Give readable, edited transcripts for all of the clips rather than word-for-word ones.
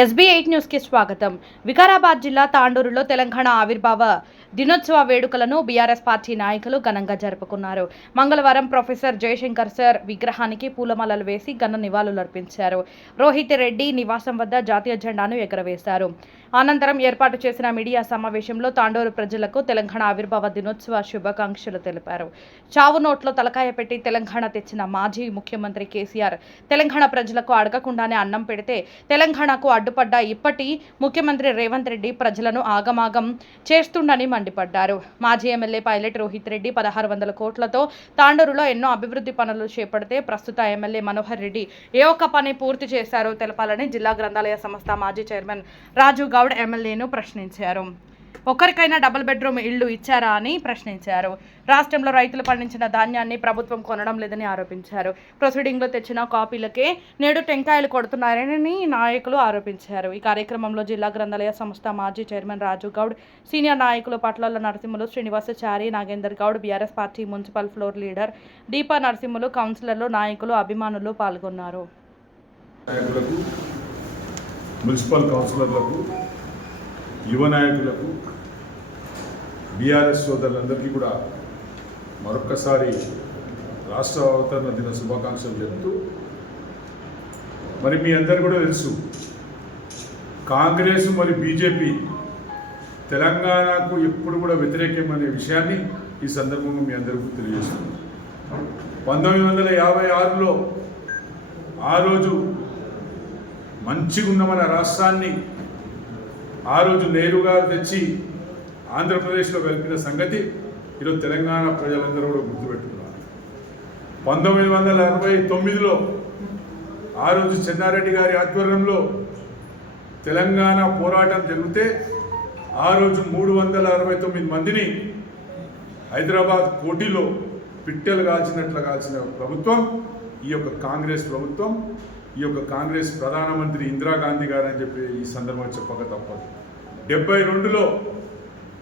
SB8 news కి స్వాగతం. వికారాబాద్ జిల్లా తాండూరులో తెలంగాణ ఆవిర్భావ దినోత్సవ వేడుకలను బీఆర్ఎస్ పార్టీ నాయకులు ఘనంగా జరుపుకున్నారు. మంగళవారం ప్రొఫెసర్ జయశంకర్ సార్ విగ్రహానికి పూలమాలలు వేసి ఘన నివాళులర్పించారు. రోహిత్ రెడ్డి నివాసం వద్ద జాతీయ జెండాను ఎగురవేశారు. అనంతరం ఏర్పాటు చేసిన మీడియా సమావేశంలో తాండూరు ప్రజలకు తెలంగాణ ఆవిర్భావ దినోత్సవ శుభాకాంక్షలు తెలిపారు. చావు నోట్లో తలకాయ పెట్టి తెలంగాణ తెచ్చిన మాజీ ముఖ్యమంత్రి కేసీఆర్ తెలంగాణ ప్రజలకు అడగకుండానే అన్నం పెడితే తెలంగాణకు అడ్డుపడ్డ ఇప్పటి ముఖ్యమంత్రి రేవంత్ రెడ్డి ప్రజలను ఆగమాగం చేస్తుండని మండిపడ్డారు. మాజీ ఎమ్మెల్యే పైలట్ రోహిత్ రెడ్డి 1600 కోట్లతో తాండూరులో ఎన్నో అభివృద్ధి పనులు చేపడితే ప్రస్తుత ఎమ్మెల్యే మనోహర్ రెడ్డి ఏ ఒక్క పని పూర్తి చేశారో తెలపాలని జిల్లా గ్రంథాలయ సంస్థ మాజీ చైర్మన్ రాజు గౌడ్ ఎమ్మెల్యేను ప్రశ్నించారు. ఒక్కరికైనా డబుల్ బెడ్రూమ్ ఇళ్లు ఇచ్చారా అని ప్రశ్నించారు. రాష్ట్రంలో రైతులు పండించిన ధాన్యాన్ని ప్రభుత్వం కొనడం లేదని ఆరోపించారు. ప్రొసీడింగ్లో తెచ్చిన కాపీలకే నేడు టెంకాయలు కొడుతున్నారని నాయకులు ఆరోపించారు. ఈ కార్యక్రమంలో జిల్లా గ్రంథాలయ సంస్థ మాజీ చైర్మన్ రాజు గౌడ్, సీనియర్ నాయకులు Patlala Narasimhulu, Srinivasachari, Nagender Goud, BRS party municipal floor leader Deepa Narasimhulu, కౌన్సిలర్లు, నాయకులు, అభిమానులు పాల్గొన్నారు. మున్సిపల్ కౌన్సిలర్లకు, యువ నాయకులకు, బీఆర్ఎస్ సోదరులందరికీ కూడా మరొక్కసారి రాష్ట్ర అవతరణ దిన శుభాకాంక్షలు చెప్తూ, మరి మీ అందరు కూడా తెలుసు, కాంగ్రెస్ మరి బీజేపీ తెలంగాణకు ఎప్పుడు కూడా వ్యతిరేకమనే విషయాన్ని ఈ సందర్భంగా మీ అందరికీ తెలియజేస్తుంది. 1956లో ఆ రోజు మంచిగా ఉన్న మన రాష్ట్రాన్ని ఆ రోజు నెహ్రూ గారు తెచ్చి ఆంధ్రప్రదేశ్లో కలిపిన సంగతి ఈరోజు తెలంగాణ ప్రజలందరూ కూడా గుర్తుపెట్టుకున్నారు. 1969లో ఆ రోజు చెన్నారెడ్డి గారి ఆధ్వర్యంలో తెలంగాణ పోరాటం జరిగితే ఆ రోజు 369 మందిని హైదరాబాద్ కోటిలో పిట్టెలు కాల్చిన ప్రభుత్వం ఈ యొక్క కాంగ్రెస్ ప్రభుత్వం, ఈ యొక్క కాంగ్రెస్ ప్రధానమంత్రి ఇందిరాగాంధీ గారు అని చెప్పి ఈ సందర్భంగా చెప్పక తప్పదు. 72లో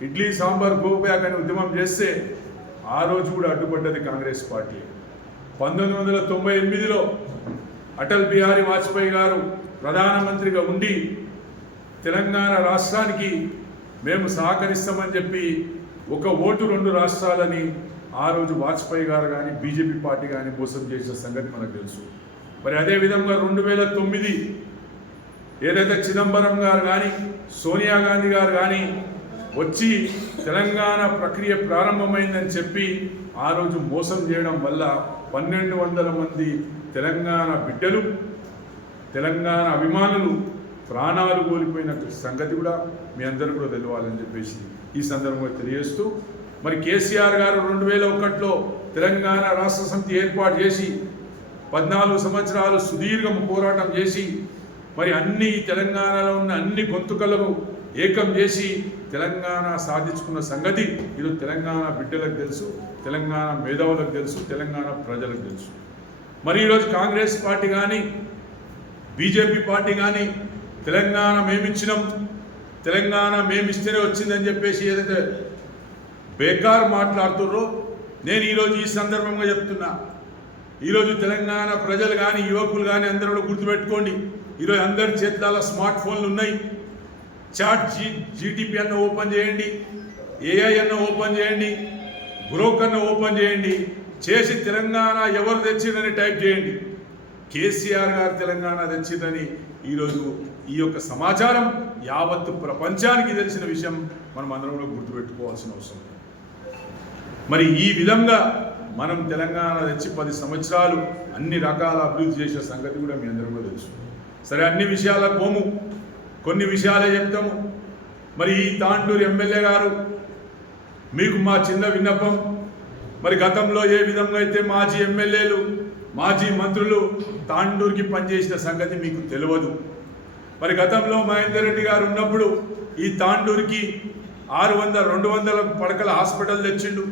ఇడ్లీ సాంబార్ గోబ్యాక్ అని ఉద్యమం చేస్తే ఆ రోజు కూడా అడ్డుపడ్డది కాంగ్రెస్ పార్టీ. 1998లో అటల్ బిహారీ వాజ్పేయి గారు ప్రధానమంత్రిగా ఉండి తెలంగాణ రాష్ట్రానికి మేము సహకరిస్తామని చెప్పి ఒక ఓటు 2 రాష్ట్రాలని ఆ రోజు వాజ్పేయి గారు కానీ బీజేపీ పార్టీ కానీ మోసం చేసిన సంగతి మనకు తెలుసు. మరి అదేవిధంగా 2009 ఏదైతే చిదంబరం గారు కానీ సోనియా గాంధీ గారు కానీ వచ్చి తెలంగాణ ప్రక్రియ ప్రారంభమైందని చెప్పి ఆ రోజు మోసం చేయడం వల్ల 1200 మంది తెలంగాణ బిడ్డలు, తెలంగాణ అభిమానులు ప్రాణాలు కోల్పోయిన సంగతి కూడా మీ అందరూ కూడా తెలియాలని చెప్పేసి ఈ సందర్భంగా తెలియజేస్తూ, మరి కేసీఆర్ గారు 2001లో తెలంగాణ రాష్ట్ర సమితి ఏర్పాటు చేసి 14 సంవత్సరాలు సుదీర్ఘ పోరాటం చేసి మరి అన్ని తెలంగాణలో ఉన్న అన్ని గొంతుకలను ఏకం చేసి తెలంగాణ సాధించుకున్న సంగతి ఈరోజు తెలంగాణ బిడ్డలకు తెలుసు, తెలంగాణ మేధావులకు తెలుసు, తెలంగాణ ప్రజలకు తెలుసు. మరి ఈరోజు కాంగ్రెస్ పార్టీ కానీ బీజేపీ పార్టీ కానీ తెలంగాణ మేమిచ్చినాం, తెలంగాణ మేమిస్తేనే వచ్చిందని చెప్పేసి ఏదైతే బేకార్ మాట్లాడుతున్నారో నేను ఈరోజు ఈ సందర్భంగా చెప్తున్నా. ఈరోజు తెలంగాణ ప్రజలు కానీ యువకులు కానీ అందరూ కూడా గుర్తుపెట్టుకోండి, ఈరోజు అందరి చేతుల స్మార్ట్ ఫోన్లు ఉన్నాయి. చాట్ జీటీపీ అన్న ఓపెన్ చేయండి, ఏఐ అన్న ఓపెన్ చేయండి, గ్రోక్ అన్న ఓపెన్ చేయండి, చేసి తెలంగాణ ఎవరు తెచ్చిందని టైప్ చేయండి. కేసీఆర్ గారు తెలంగాణ తెచ్చిందని ఈరోజు ఈ యొక్క సమాచారం యావత్తు ప్రపంచానికి తెలిసిన విషయం మనం అందరం కూడా గుర్తుపెట్టుకోవాల్సిన అవసరం. మరి ఈ విధంగా మనం తెలంగాణ తెచ్చి 10 సంవత్సరాలు అన్ని రకాల అభివృద్ధి చేసిన సంగతి కూడా మీ అందరూ కూడా తెలుసు. సరే, అన్ని విషయాలకు పోము, కొన్ని విషయాలే చెప్తాము. మరి ఈ తాండూరు ఎమ్మెల్యే గారు మీకు మా చిన్న విన్నపం, మరి గతంలో ఏ విధంగా అయితే మాజీ ఎమ్మెల్యేలు, మాజీ మంత్రులు తాండూరుకి పనిచేసిన సంగతి మీకు తెలియదు. మరి గతంలో మహేందర్ రెడ్డి గారు ఉన్నప్పుడు ఈ తాండూరుకి 200 పడకల హాస్పిటల్ తెచ్చిండు,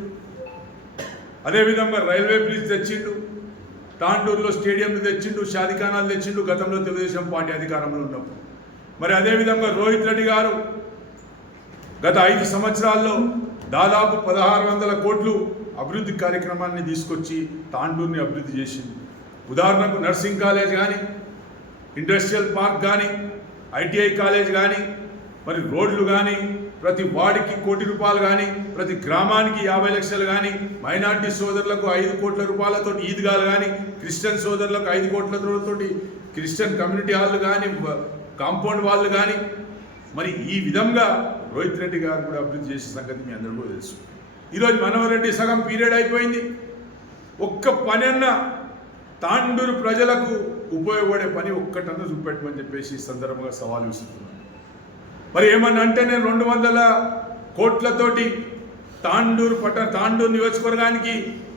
అదేవిధంగా రైల్వే బ్రిడ్జ్ తెచ్చిండు, తాండూరులో స్టేడియంలు తెచ్చిండు, షాదిఖానాలు తెచ్చిండు గతంలో తెలుగుదేశం పార్టీ అధికారంలో ఉన్నప్పుడు. మరి అదేవిధంగా రోహిత్ రెడ్డి గారు గత 5 సంవత్సరాల్లో దాదాపు 1600 కోట్లు అభివృద్ధి కార్యక్రమాన్ని తీసుకొచ్చి తాండూరుని అభివృద్ధి చేసింది. ఉదాహరణకు నర్సింగ్ కాలేజ్ కానీ, ఇండస్ట్రియల్ పార్క్ కానీ, ఐటీఐ కాలేజ్ కానీ, మరి రోడ్లు కానీ, ప్రతి వార్డుకి 1 కోటి రూపాయలు కానీ, ప్రతి గ్రామానికి 50 లక్షలు కానీ, మైనార్టీ సోదరులకు 5 కోట్ల రూపాయలతో ఈద్గాలు కానీ, క్రిస్టియన్ సోదరులకు 5 కోట్లతో క్రిస్టియన్ కమ్యూనిటీ హాళ్ళు కానీ, కాంపౌండ్ వాళ్ళు కానీ, మరి ఈ విధంగా రోహిత్ రెడ్డి గారు కూడా అభివృద్ధి చేసే సంగతి మీ అందరూ కూడా తెలుసు. ఈరోజు మనోహర్ రెడ్డి సగం పీరియడ్ అయిపోయింది. ఒక్క పనన్న తాండూరు ప్రజలకు ఉపయోగపడే పని ఒక్కటన్నా చూపెట్టమని చెప్పేసి ఈ సందర్భంగా సవాల్ విసురుతున్నాను. మరి ఏమన్నా అంటే నేను 200 కోట్లతోటి తాండూరు నియోజకవర్గానికి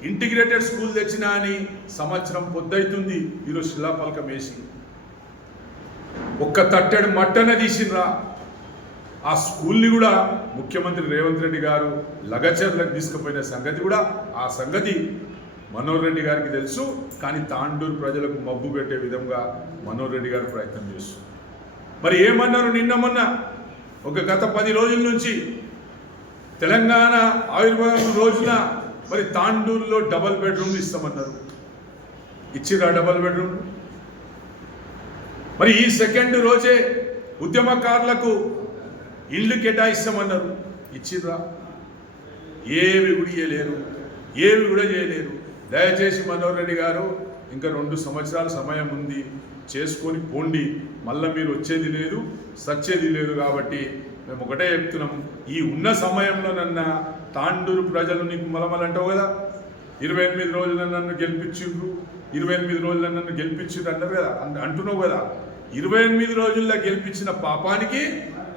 ఇంటిగ్రేటెడ్ స్కూల్ తెచ్చినా అని సంవత్సరం పొద్దవుతుంది. ఈరోజు శిలాఫలకం వేసి ఒక్క తట్టెడు మట్టన తీసిండ్రా. ఆ స్కూల్ని కూడా ముఖ్యమంత్రి రేవంత్ రెడ్డి గారు లగచర్లకు తీసుకుపోయిన సంగతి కూడా ఆ సంగతి మనోహర్ రెడ్డి గారికి తెలుసు. కానీ తాండూరు ప్రజలకు మబ్బు పెట్టే విధంగా మనోహర్ రెడ్డి గారు ప్రయత్నం చేస్తారు. మరి ఏమన్నారు నిన్న మొన్న గత 10 రోజుల నుంచి తెలంగాణ ఆవిర్భావం రోజున మరి తాండూరులో డబల్ బెడ్రూమ్లు ఇస్తామన్నారు. ఇచ్చిరా డబల్ బెడ్రూమ్? మరి ఈ సెకండ్ రోజే ఉద్యమకారులకు ఇల్లు కేటాయిస్తామన్నారు. ఇచ్చిరా? ఏవి కూడా ఇయ్యలేరు, ఏవి కూడా చేయలేరు. దయచేసి మనోహర్ రెడ్డి గారు ఇంకా 2 సంవత్సరాల సమయం ఉంది, చేసుకొని పోండి. మళ్ళీ మీరు వచ్చేది లేదు, సచ్చేది లేదు. కాబట్టి మేము ఒకటే చెప్తున్నాం, ఈ ఉన్న సమయంలోనన్నా తాండూరు ప్రజలు నీకు మలమలంటావు కదా, 28 రోజులు నన్ను గెలిపించిండ్రు, 28 రోజులు నన్ను గెలిపించిండ్రు అన్నారు కదా, అంటున్నావు కదా. 28 రోజుల్లో గెలిపించిన పాపానికి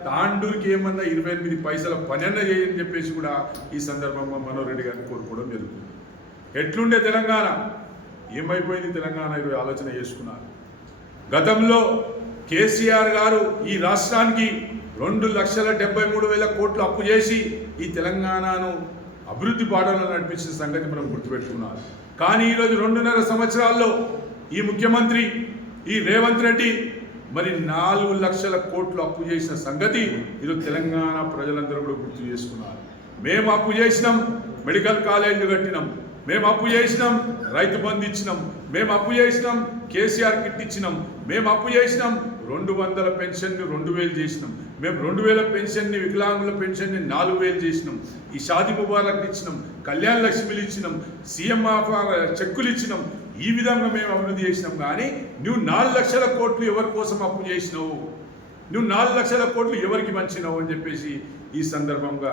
తాండూరుకి ఏమన్నా 28 పైసల పనన్న చేయని చెప్పేసి కూడా ఈ సందర్భంగా మనోహర్ రెడ్డి గారిని కోరుకోవడం జరుగుతుంది. ఎట్లుండే తెలంగాణ, ఏమైపోయింది తెలంగాణ? ఈరోజు ఆలోచన చేసుకున్నారు. గతంలో కేసీఆర్ గారు ఈ రాష్ట్రానికి 2,73,000 కోట్లు అప్పు చేసి ఈ తెలంగాణను అభివృద్ధి బాటలో నడిపించిన సంగతి మనం గుర్తుపెట్టుకున్నారు. కానీ ఈరోజు 2.5 సంవత్సరాల్లో ఈ ముఖ్యమంత్రి ఈ రేవంత్ రెడ్డి మరి 4 లక్షల కోట్లు అప్పు చేసిన సంగతి ఈరోజు తెలంగాణ ప్రజలందరూ కూడా గుర్తు చేసుకున్నారు. మేము అప్పు చేసినాం, మెడికల్ కాలేజీలు కట్టినాం, మేము అప్పు చేసినాం, రైతు బంధు ఇచ్చినాం, మేము అప్పు చేసినాం, కేసీఆర్ కిట్ ఇచ్చినాం, మేము అప్పు చేసినాం, 200 పెన్షన్ని 2,000 చేసినాం, మేము 2,000 పెన్షన్ని వికలాంగుల పెన్షన్ని 4,000 చేసినాం, ఈ షాదీ ముబారక్ ఇచ్చినాం, కళ్యాణ లక్ష్మిలు ఇచ్చినాం, సీఎం చెక్కులు ఇచ్చినాం. ఈ విధంగా మేము అభివృద్ధి చేసినాం. కానీ నువ్వు 4 లక్షల కోట్లు ఎవరి కోసం అప్పు చేసినావు, నువ్వు 4 లక్షల కోట్లు ఎవరికి పంచినావు అని చెప్పేసి ఈ సందర్భంగా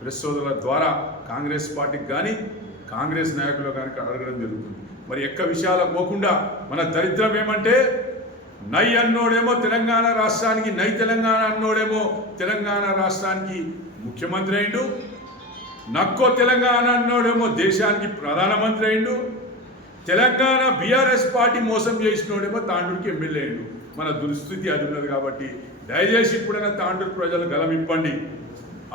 ప్రెస్ సోదరుల ద్వారా కాంగ్రెస్ పార్టీకి కానీ కాంగ్రెస్ నాయకులు కానీ అడగడం జరుగుతుంది. మరి ఎక్క విషయాలకు పోకుండా మన దరిద్రం ఏమంటే, నై అన్నోడేమో తెలంగాణ రాష్ట్రానికి, నై తెలంగాణ అన్నోడేమో తెలంగాణ రాష్ట్రానికి ముఖ్యమంత్రి అయిండు, నక్కో తెలంగాణ అన్నోడేమో దేశానికి ప్రధానమంత్రి అయిండు, తెలంగాణ బీఆర్ఎస్ పార్టీ మోసం చేసినోడేమో తాండూరుకి ఎమ్మెల్యే అయిండు. మన దుస్థితి అది ఉన్నది. కాబట్టి దయచేసి ఇప్పుడైనా తాండూరు ప్రజలు గలం ఇప్పండి,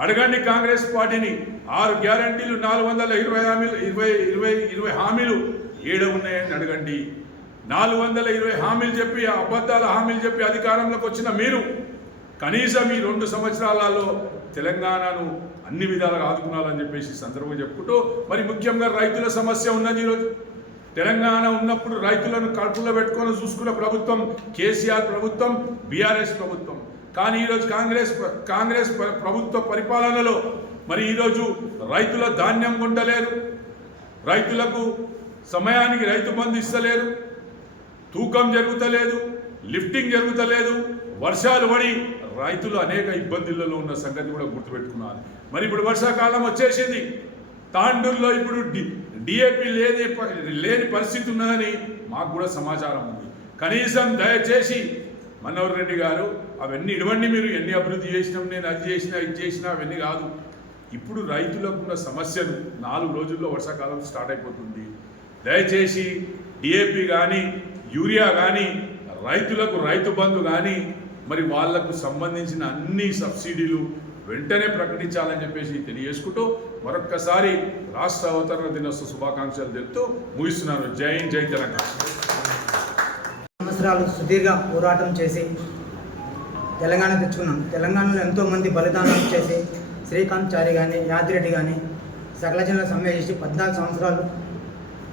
అడగండి కాంగ్రెస్ పార్టీని. 6 గ్యారంటీలు, 420 హామీలు ఏడ ఉన్నాయని అడగండి. 420 హామీలు చెప్పి, అబద్ధాల హామీలు చెప్పి అధికారంలోకి వచ్చిన మీరు కనీసం ఈ 2 సంవత్సరాలలో తెలంగాణను అన్ని విధాలుగా ఆదుకున్నాలని చెప్పేసి సందర్భంగా చెప్పుకుంటూ, మరి ముఖ్యంగా రైతుల సమస్య ఉన్నది. ఈరోజు తెలంగాణ ఉన్నప్పుడు రైతులను కడుపులో పెట్టుకొని చూసుకున్న ప్రభుత్వం కేసీఆర్ ప్రభుత్వం, బీఆర్ఎస్ ప్రభుత్వం. కానీ ఈరోజు కాంగ్రెస్ ప్రభుత్వ పరిపాలనలో మరి ఈరోజు రైతుల ధాన్యం కొంటలేరు, రైతులకు సమయానికి రైతు బంధు ఇస్తలేరు, తూకం జరుగుతలేదు, లిఫ్టింగ్ జరుగుతలేదు, వర్షాలు పడి రైతులు అనేక ఇబ్బందులలో ఉన్న సంగతి కూడా గుర్తుపెట్టుకున్నారు. మరి ఇప్పుడు వర్షాకాలం వచ్చేసింది, తాండూరులో ఇప్పుడు డిఏపి లేని పరిస్థితి ఉన్నదని మాకు కూడా సమాచారం ఉంది. కనీసం దయచేసి మనోహర్ రెడ్డి గారు అవన్నీ ఇవ్వండి. మీరు ఎన్ని అభివృద్ధి చేసినాం, నేను అది చేసినా ఇది చేసినా అవన్నీ కాదు. ఇప్పుడు రైతులకు ఉన్న సమస్యలు 4 రోజుల్లో వర్షాకాలం స్టార్ట్ అయిపోతుంది. దయచేసి డిఏపి కానీ, యూరియా కానీ, రైతులకు రైతు బంధు కానీ, మరి వాళ్లకు సంబంధించిన అన్ని సబ్సిడీలు వెంటనే ప్రకటించాలని చెప్పేసి తెలియజేసుకుంటూ మరొక్కసారి రాష్ట్ర అవతరణ దినోత్సవ శుభాకాంక్షలు తెలుపుతూ ముగిస్తున్నాను. జై హింద్, జై తెలంగాణ. సంవత్సరాలు సుదీర్ఘ పోరాటం చేసి తెలంగాణ తెచ్చుకున్నాం. తెలంగాణలో ఎంతోమంది బలిదానాలు చేసి శ్రీకాంత్ చారి కానీ, యాదిరెడ్డి కానీ సకల జనుల సమ్మె చేసి 14 సంవత్సరాలు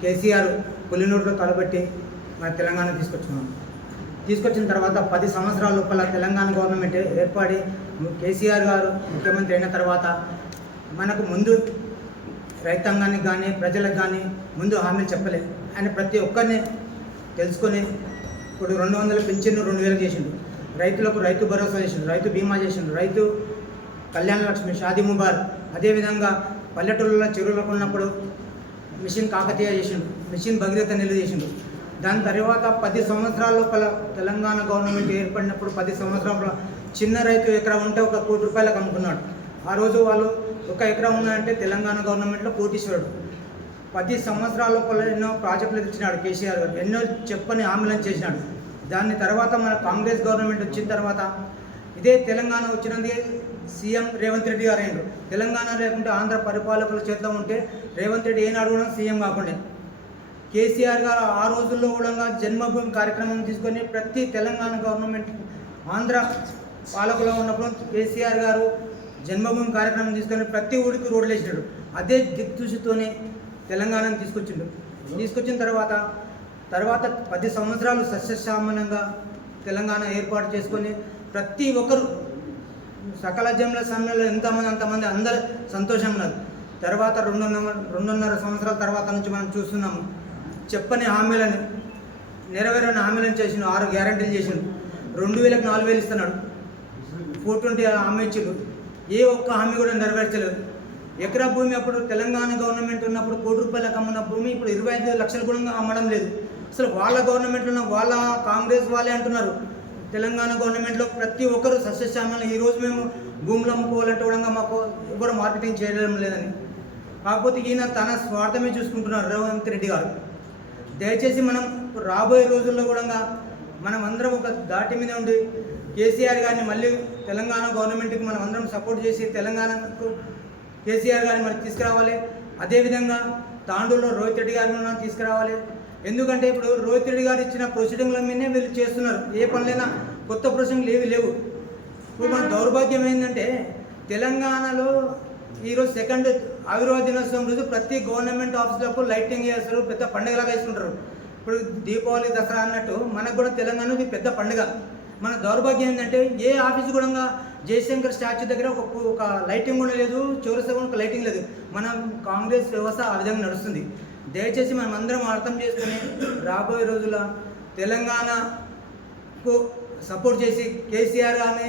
కేసీఆర్ పులినోట్లో తలబెట్టి మన తెలంగాణ తీసుకొచ్చుకున్నాం. తీసుకొచ్చిన తర్వాత 10 సంవత్సరాల లోపల తెలంగాణ గవర్నమెంట్ ఏర్పడి కేసీఆర్ గారు ముఖ్యమంత్రి అయిన తర్వాత మనకు ముందు రైతాంగానికి కానీ ప్రజలకు కానీ ముందు హామీలు చెప్పలేదు. ఆయన ప్రతి ఒక్కరిని తెలుసుకొని ఇప్పుడు 200 పింఛన్ను 2000 చేసిండు, రైతులకు రైతు భరోసా చేసిండు, రైతు బీమా చేసిండు, రైతు కళ్యాణ లక్ష్మి, షాదీ ముబారక్. అదేవిధంగా పల్లెటూళ్ళలో చెరువులకు ఉన్నప్పుడు మిషన్ కాకతీయ చేసిండు, మిషన్ భగీరథ నిల్లు చేసిండు. దాని తర్వాత 10 సంవత్సరాల లోపల తెలంగాణ గవర్నమెంట్ ఏర్పడినప్పుడు 10 సంవత్సరాల చిన్న రైతు ఎకరా ఉంటే 1 కోటి రూపాయలకు అమ్ముకున్నాడు. ఆ రోజు వాళ్ళు 1 ఎకరా ఉన్నాయంటే తెలంగాణ గవర్నమెంట్లో కోటీశ్వరుడు. 10 సంవత్సరాల లోపల ఎన్నో ప్రాజెక్టులు తెచ్చినాడు కేసీఆర్ గారు, ఎన్నో చెప్పని హామీలను చేసినాడు. దాని తర్వాత మన కాంగ్రెస్ గవర్నమెంట్ వచ్చిన తర్వాత ఇదే తెలంగాణ వచ్చినది సీఎం రేవంత్ రెడ్డి గారు అయ్యారు. తెలంగాణ లేకుంటే ఆంధ్ర పరిపాలకుల చేతిలో ఉంటే రేవంత్ రెడ్డి ఏనాడు కూడా సీఎం కాకుండా. కేసీఆర్ గారు ఆ రోజుల్లో కూడా జన్మభూమి కార్యక్రమం తీసుకొని ప్రతి తెలంగాణ గవర్నమెంట్ ఆంధ్ర పాలకులో ఉన్నప్పుడు కేసీఆర్ గారు జన్మభూమి కార్యక్రమం తీసుకొని ప్రతి ఊరికి రోడ్లు వేసినాడు. అదే దిక్దృష్టితోనే తెలంగాణను తీసుకొచ్చిన తర్వాత 10 సంవత్సరాలు సస్యశ్యామలంగా తెలంగాణ ఏర్పాటు చేసుకొని ప్రతి ఒక్కరు సకల జనుల సమ్మెలో ఎంతమంది అంతమంది అందరూ సంతోషంగా ఉన్నారు. తర్వాత 2.5 సంవత్సరాల తర్వాత నుంచి మనం చూస్తున్నాము చెప్పని హామీలను నెరవేరని హామీలను చేసిన 6 గ్యారంటీలు చేసిన 2000కి 4000 ఇస్తున్నాడు, 420 హామీ ఇచ్చిండు, ఏ ఒక్క హామీ కూడా నెరవేర్చలేదు. ఎకరా భూమి అప్పుడు తెలంగాణ గవర్నమెంట్ ఉన్నప్పుడు 1 కోటి రూపాయలకు అమ్మిన భూమి ఇప్పుడు 25 లక్షలు కూడా అమ్మడం లేదు. అసలు వాళ్ళ గవర్నమెంట్లో ఉన్న వాళ్ళ కాంగ్రెస్ వాళ్ళే అంటున్నారు తెలంగాణ గవర్నమెంట్లో ప్రతి ఒక్కరు సస్యశ్యామలం. ఈరోజు మేము భూములు అమ్ముకోవాలంటే కూడా మాకు ఎవరు మార్కెటింగ్ చేయడం లేదని. కాకపోతే ఈయన తన స్వార్థమే చూసుకుంటున్నారు రేవంత్ రెడ్డి గారు. దయచేసి మనం రాబోయే రోజుల్లో కూడా మనం అందరం ఒక దాటి మీద ఉండి కేసీఆర్ గారిని మళ్ళీ తెలంగాణ గవర్నమెంట్కి మనం అందరం సపోర్ట్ చేసి తెలంగాణకు కేసీఆర్ గారిని మరి తీసుకురావాలి. అదేవిధంగా తాండూరులో రోహిత్ రెడ్డి గారిని తీసుకురావాలి. ఎందుకంటే ఇప్పుడు రోహిత్ రెడ్డి గారు ఇచ్చిన ప్రొసీడింగ్ల మీదనే వీళ్ళు చేస్తున్నారు. ఏ పనులైనా కొత్త ప్రొసీడింగ్లు లేవు. ఇప్పుడు మన దౌర్భాగ్యం ఏంటంటే తెలంగాణలో ఈరోజు 2వ ఆవిర్భావ దినోత్సవం రోజు ప్రతి గవర్నమెంట్ ఆఫీసులకు లైటింగ్ చేస్తారు, పెద్ద పండుగలాగా వేసుకుంటారు. ఇప్పుడు దీపావళి దసరా అన్నట్టు మనకు కూడా తెలంగాణ పెద్ద పండుగ. మన దౌర్భాగ్యం ఏంటంటే ఏ ఆఫీసు కూడా జయశంకర్ స్టాచ్యూ దగ్గర ఒక లైటింగ్ కూడా లేదు, చౌరస్తా కూడా ఒక లైటింగ్ లేదు. మన కాంగ్రెస్ వ్యవస్థ ఆ విధంగా నడుస్తుంది. దయచేసి మనం అందరం అర్థం చేసుకుని రాబోయే రోజుల తెలంగాణకు సపోర్ట్ చేసి కేసీఆర్ గారిని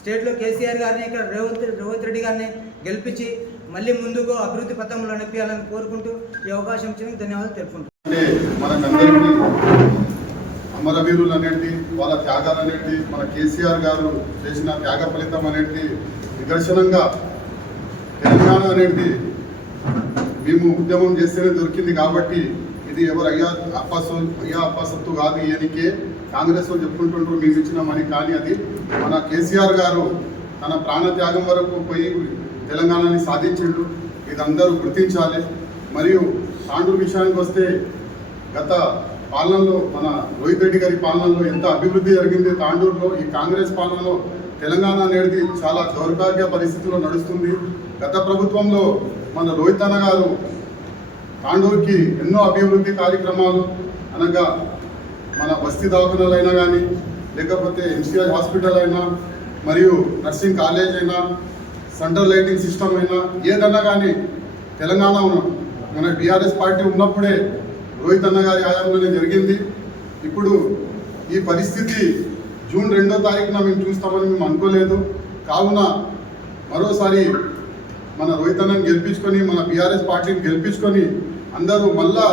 స్టేట్లో కేసీఆర్ గారిని ఇక్కడ రేవంత్ రెడ్డి గారిని గెలిపించి మళ్ళీ ముందుకు అభివృద్ధి పథంలో నడిపించాలని కోరుకుంటూ ఈ అవకాశం ఇచ్చినందుకు ధన్యవాదాలు తెలుపుకుంటున్నాను. అంటే మనకందరికీ అమరవీరులు అనేది వాళ్ళ త్యాగాలు అనేది మన కేసీఆర్ గారు చేసిన త్యాగ ఫలితం అనేది నిదర్శనంగా తెలంగాణ అనేది మేము ఉద్యమం చేస్తేనే దొరికింది. కాబట్టి ఇది ఎవరు అయ్యా అప్పసత్తు కాదు, ఈయనకే కాంగ్రెస్ వాళ్ళు చెప్పుకుంటుంటారు మీకు ఇచ్చినామని. కానీ అది మన కేసీఆర్ గారు తన ప్రాణత్యాగం వరకు పోయి తెలంగాణని సాధించిండు. ఇది అందరూ గుర్తించాలి. మరియు తాండూరు విషయానికి వస్తే గత పాలనలో మన రోహిత్ రెడ్డి గారి పాలనలో ఎంత అభివృద్ధి జరిగింది తాండూరులో. ఈ కాంగ్రెస్ పాలనలో తెలంగాణ అనేది చాలా దౌర్భాగ్య పరిస్థితుల్లో నడుస్తుంది. గత ప్రభుత్వంలో మన రోహిత్ అన్న గారు తాండూరుకి ఎన్నో అభివృద్ధి కార్యక్రమాలు అనగా మన బస్తీ దవాఖానాలు అయినా కానీ, లేకపోతే ఎంసీఆర్ హాస్పిటల్ అయినా, మరియు నర్సింగ్ కాలేజ్ అయినా, సెంట్రల్ లైటింగ్ సిస్టమ్ అయినా, ఏదన్నా కానీ తెలంగాణ మన బీఆర్ఎస్ పార్టీ ఉన్నప్పుడే రోహిత్ అన్న గారి హయాంలోనే జరిగింది. ఇప్పుడు ఈ పరిస్థితి జూన్ 2వ తారీఖున మేము చూస్తామని మేము అనుకోలేదు. కావున మరోసారి మన రోహిత్ అన్నని గెలిపించుకొని మన బీఆర్ఎస్ పార్టీని గెలిపించుకొని అందరూ మళ్ళా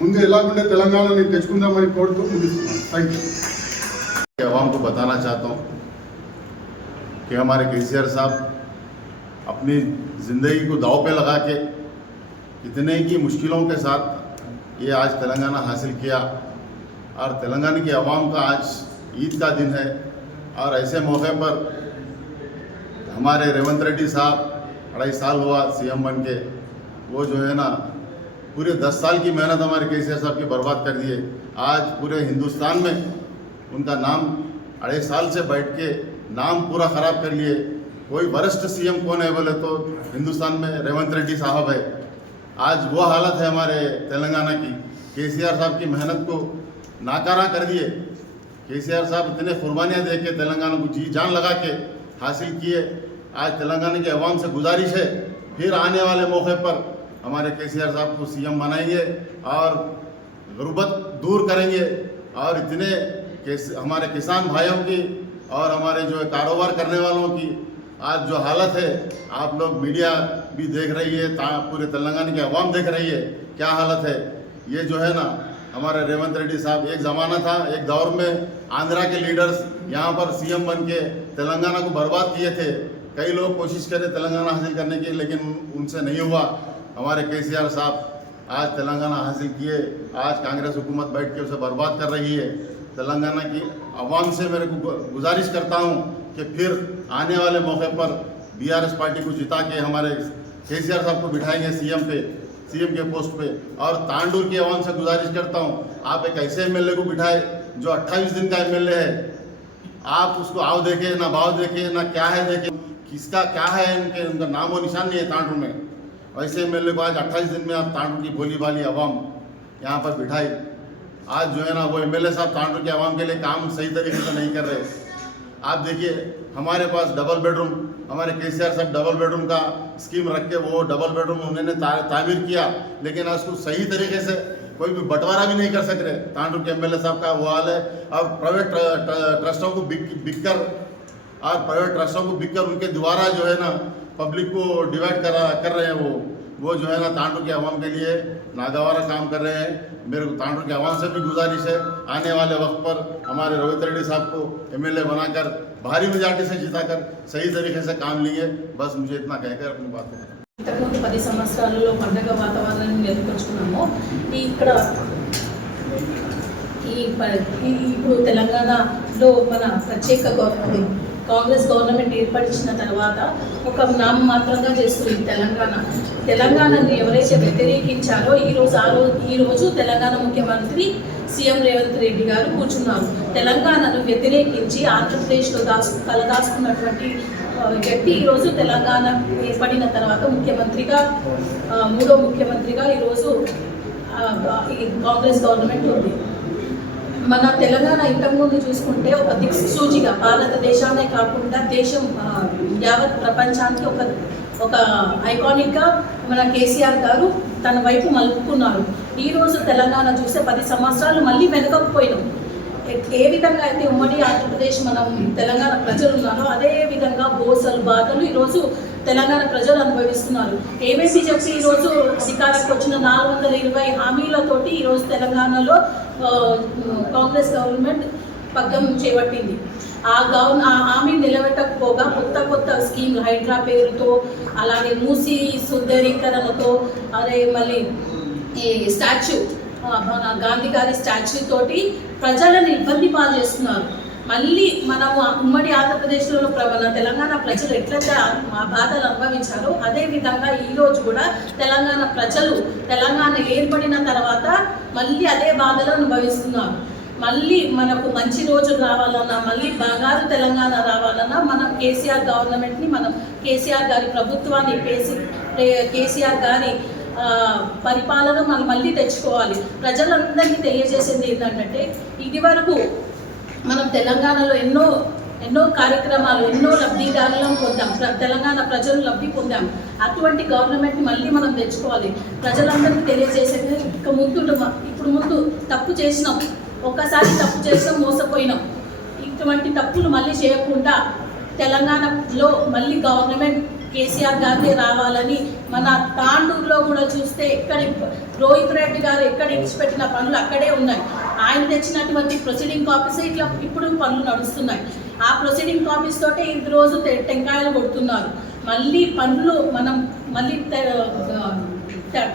ముందు ఎలాగుండే తెలంగాణని తెచ్చుకుందామని కోరుతూ ముందుస్తున్నాం. Thank you. आवाम को बताना चाहता हूँ कि हमारे केसीआर साहब अपनी ज़िंदगी को दाव पे लगा के इतने की मुश्किलों के साथ ये आज तेलंगाना हासिल किया और तेलंगाना की आवाम का आज ईद का दिन है। और ऐसे मौके पर हमारे रेवंत रेड्डी साहब 2.5 साल हुआ सीएम बन के, वो जो है ना पूरे 10 साल की मेहनत हमारे केसीआर साहब की बर्बाद कर दिए। आज पूरे हिंदुस्तान में उनका नाम 2.5 साल से बैठ के नाम पूरा ख़राब कर लिए। कोई वरिष्ठ सीएम कौन है बोले तो हिंदुस्तान में रेवंत रेड्डी साहब है। आज वो हालत है हमारे तेलंगाना की। केसीआर साहब की मेहनत को नाकारा कर दिए। केसीआर साहब इतने कुर्बानियाँ दे के तेलंगाना को जी जान लगा के हासिल किए। आज तेलंगाना के अवाम से गुजारिश है, फिर आने वाले मौके पर हमारे केसीआर साहब को सीएम बनाएंगे और गुर्बत दूर करेंगे। और इतने हमारे किसान भाइयों की और हमारे जो कारोबार करने वालों की आज जो हालत है, आप लोग मीडिया भी देख रही है, पूरे तेलंगाना की अवाम देख रही है क्या हालत है। ये जो है ना, हमारे रेवंत रेड्डी साहब, एक ज़माना था, एक दौर में आंध्रा के लीडर्स यहाँ पर सीएम बन के तेलंगाना को बर्बाद किए थे। कई लोग कोशिश करे तेलंगाना हासिल करने की, लेकिन उनसे नहीं हुआ। हमारे केसीआर साहब आज तेलंगाना हासिल किए। आज कांग्रेस हुकूमत बैठ के उसे बर्बाद कर रही है। तेलंगाना की अवाम से मेरे को गुजारिश करता हूँ कि फिर आने वाले मौके पर बीआरएस पार्टी को जिता के हमारे केसीआर साहब को बिठाएंगे सीएम के पोस्ट पे। और तांडूर की अवाम से गुजारिश करता हूँ, आप एक ऐसे एमएलए को बिठाए जो 28 दिन का एमएलए है। आप उसको आओ देखे ना भाव देखे ना क्या है देखे, किसका क्या है, उनका नामो निशान नहीं है तांडूर में। वैसे एमएलए को आज 28 दिन में आप तांडूर की भोली भाली अवाम यहाँ पर बिठाई। आज जो है ना, वो एमएलए साहब तांडूर के अवाम के लिए काम सही तरीके से नहीं कर रहे। आप देखिए, हमारे पास डबल बेडरूम, हमारे केसीआर साहब डबल बेडरूम का स्कीम रख के वो डबल बेडरूम उन्होंने तामीर किया, लेकिन आज उसको सही तरीके से कोई भी बंटवारा भी नहीं कर सक रहे। तांडूर के एमएलए साहब का वो हाल है। और प्राइवेट ट्रस्टों को बिककर उनके द्वारा जो है ना पब्लिक को डिवाइड कर रहे हैं। वो जो है ना तांडूर के अवाम के लिए नागवारा काम कर रहे हैं। मेरे को तांडूर के अवाम से भी गुजारिश है, आने वाले वक्त पर हमारे रोहित रेड्डी साहब को एमएलए बनाकर भारी मेजॉरिटी से जिताकर सही तरीके से काम लेंगे। बस मुझे इतना कहकर अपनी बात को ఇంతకుముందు 10 సంవత్సరాలలో పండగ వాతావరణాన్ని నెలకొల్చుకున్నాము. ఇక్కడ ఇప్పుడు తెలంగాణలో మన ప్రత్యేక కాంగ్రెస్ గవర్నమెంట్ ఏర్పడిచిన తర్వాత ఒక నామమాత్రంగా చేస్తుంది తెలంగాణను ఎవరైతే వ్యతిరేకించారో ఈ రోజు తెలంగాణ ముఖ్యమంత్రి సీఎం రేవంత్ రెడ్డి గారు కూర్చున్నారు. తెలంగాణను వ్యతిరేకించి ఆంధ్రప్రదేశ్లో తలదాచుకున్నటువంటి వ్యక్తి ఈరోజు తెలంగాణ ఏర్పడిన తర్వాత ముఖ్యమంత్రిగా మూడో ముఖ్యమంత్రిగా ఈరోజు కాంగ్రెస్ గవర్నమెంట్ ఉంది. మన తెలంగాణ ఇంతకుముందు చూసుకుంటే ఒక దిక్సూచిగా భారతదేశానే కాకుండా దేశం యావత్ ప్రపంచానికి ఒక ఐకానిక్గా మన కేసీఆర్ గారు తన వైపు మలుపుకున్నారు. ఈరోజు తెలంగాణ చూస్తే 10 సంవత్సరాలు మళ్ళీ వెనకపోయినాం. ఏ విధంగా అయితే ఉమ్మడి ఆంధ్రప్రదేశ్ మనం తెలంగాణ ప్రజలు ఉన్నారో అదే విధంగా బోసలు బాధలు ఈరోజు తెలంగాణ ప్రజలు అనుభవిస్తున్నారు. ఏమేసి చెప్పి ఈరోజు అధికారానికి వచ్చిన 420 హామీలతోటి ఈరోజు తెలంగాణలో కాంగ్రెస్ గవర్నమెంట్ పగ్గం చేపట్టింది. ఆ హామీ నిలబెట్టకపోగా కొత్త స్కీమ్ హైడ్రా పేరుతో, అలాగే మూసి సుందరీకరణతో, అదే మళ్ళీ ఈ స్టాచ్యూ మన గాంధీ గారి స్టాచ్యూ తోటి ప్రజలను ఇబ్బంది పాలు చేస్తున్నారు. మళ్ళీ మనము ఉమ్మడి ఆంధ్రప్రదేశ్లో మన తెలంగాణ ప్రజలు ఎట్లయితే ఆ బాధలు అనుభవించారో అదే విధంగా ఈరోజు కూడా తెలంగాణ ప్రజలు తెలంగాణ ఏర్పడిన తర్వాత మళ్ళీ అదే బాధలు అనుభవిస్తున్నారు. మళ్ళీ మనకు మంచి రోజులు రావాలన్నా, మళ్ళీ బంగారు తెలంగాణ రావాలన్నా మనం కేసీఆర్ గవర్నమెంట్ని, మనం కేసీఆర్ గారి ప్రభుత్వాన్ని, కేసీఆర్ గారి పరిపాలన మనం మళ్ళీ తెచ్చుకోవాలి. ప్రజలందరికీ తెలియజేసేది ఏంటంటే, ఇది వరకు మనం తెలంగాణలో ఎన్నో కార్యక్రమాలు, ఎన్నో లబ్ధిదారులను పొందాం, తెలంగాణ ప్రజలు లబ్ధి పొందాం. అటువంటి గవర్నమెంట్ని మళ్ళీ మనం తెచ్చుకోవాలి. ప్రజలందరికీ తెలియజేసేది ఇప్పుడు ముందు తప్పు చేసినాం, ఒక్కసారి తప్పు చేసినాం, మోసపోయినాం. ఇటువంటి తప్పులు మళ్ళీ చేయకుండా తెలంగాణలో మళ్ళీ గవర్నమెంట్ కేసీఆర్ గారిని రావాలని, మన తాండూరులో కూడా చూస్తే రోహిత్ రెడ్డి గారు ఎక్కడ ఇచ్చిపెట్టిన పనులు అక్కడే ఉన్నాయి. ఆయన తెచ్చినటువంటి ప్రొసీడింగ్ కాపీస్ ఇట్లా ఇప్పుడు పనులు నడుస్తున్నాయి. ఆ ప్రొసీడింగ్ కాపీస్ తోటే ఈ రోజు టెంకాయలు కొడుతున్నారు. మళ్ళీ పనులు మనం మళ్ళీ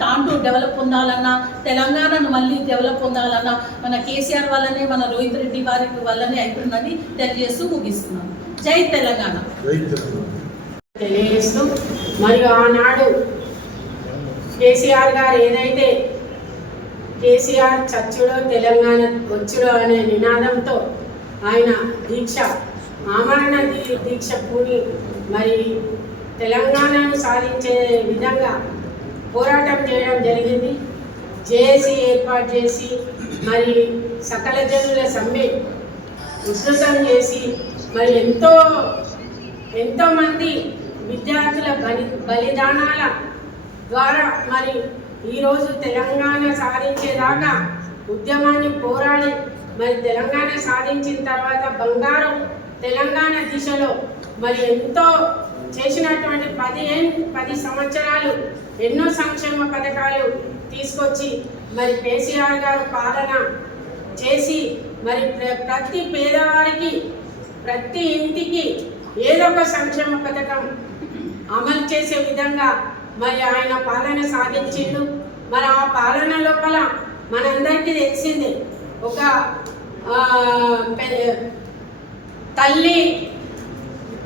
తాండూరు డెవలప్ పొందాలన్నా, తెలంగాణను మళ్ళీ డెవలప్ పొందాలన్నా మన కేసీఆర్ వల్లనే, మన రోహిత్ రెడ్డి వారి వల్లనే అవుతుందని తెలియజేస్తూ ముగిస్తున్నాను. జై తెలంగాణ తెలియజేస్తూ, మరియు ఆనాడు కేసీఆర్ గారు ఏదైతే కేసీఆర్ చచ్చుడో తెలంగాణ వచ్చుడో అనే నినాదంతో ఆయన ఆమరణ దీక్ష పూని మరి తెలంగాణను సాధించే విధంగా పోరాటం చేయడం జరిగింది. జేఏసీ ఏర్పాటు చేసి మరి సకల జనుల సమ్మె ఉధృతం చేసి మరి ఎంతోమంది విద్యార్థుల బలిదానాల ద్వారా మరి ఈరోజు తెలంగాణ సాధించేదాకా ఉద్యమాన్ని పోరాడి మరి తెలంగాణ సాధించిన తర్వాత బంగారు తెలంగాణ దిశలో మరి ఎంతో చేసినటువంటి 10 సంవత్సరాలు ఎన్నో సంక్షేమ పథకాలు తీసుకొచ్చి మరి కేసీఆర్ గారు పాలన చేసి మరి ప్రతి పేదవారికి ప్రతి ఇంటికి ఏదో ఒక సంక్షేమ పథకం అమలు చేసే విధంగా మరి ఆయన పాలన సాగించిండు. మరి ఆ పాలన లోపల మనందరికీ తెలిసిందే, ఒక